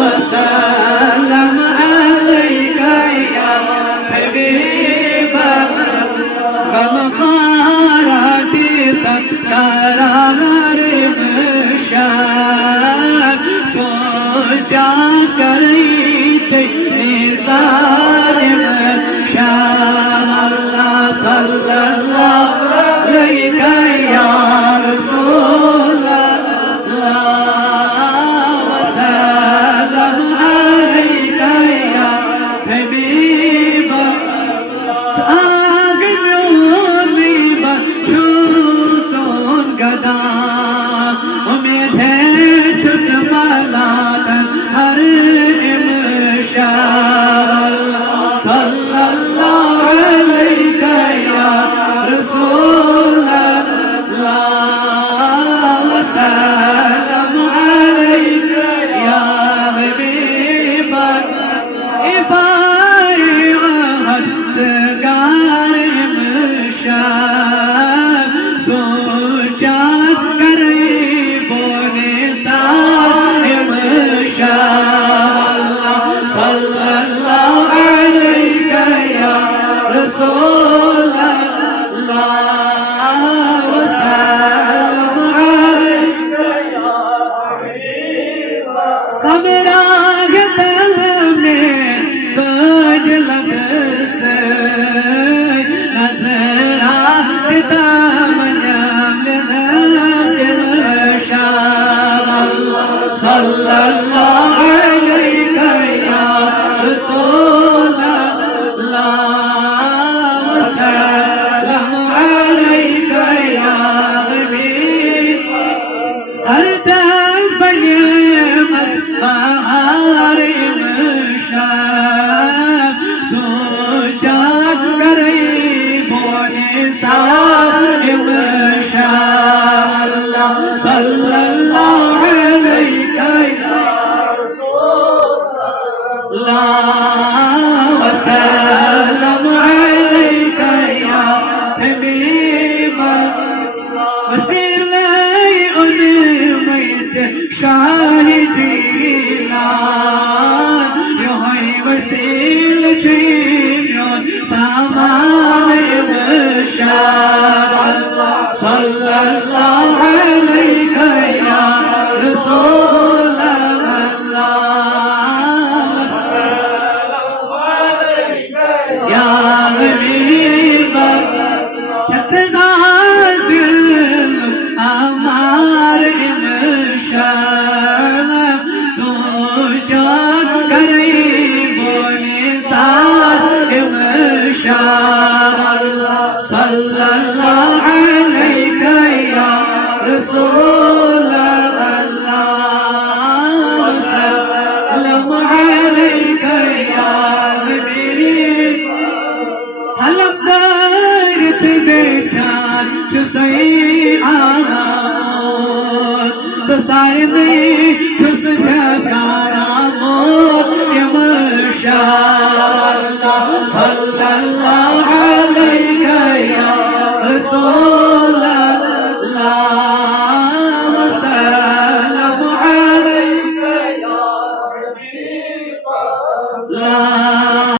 वसल्लम अलैका या हबीब गम खाराती तक करार मशार सोचा करी थे निसार मशार अल्लाह सल्लल्लाहु अलैका या रसूल सल्लल्लाहु अलैका या रसूल अल्लाह वसल्लम अलैका या हबीब हर दस बने मस्तार मशाब सोचा करे बोने सार मशाब अल्लाह सल्लल्लाहु अलैका या रसूल अल्लाह वसल्लम अलैका या हबीब वसीले उनमें शाह जीलान योही वसील चीन सामान मशाब सल्लल्लाहु अलैका या रसूल अल्लाह या हबीब इत्ज़ार दिल हमार मशाब सोचा गरीबों ने साथ मशाब सल्लल्लाहु अलैका या रसूल अल्लाह सल्लल्लाहु अलैका या हबीब हलम दारत बेचार चुसई आमोद तो सारे नहीं चुस जगारा मोद यमशाब सल्लल्लाहु अलैका या रसूल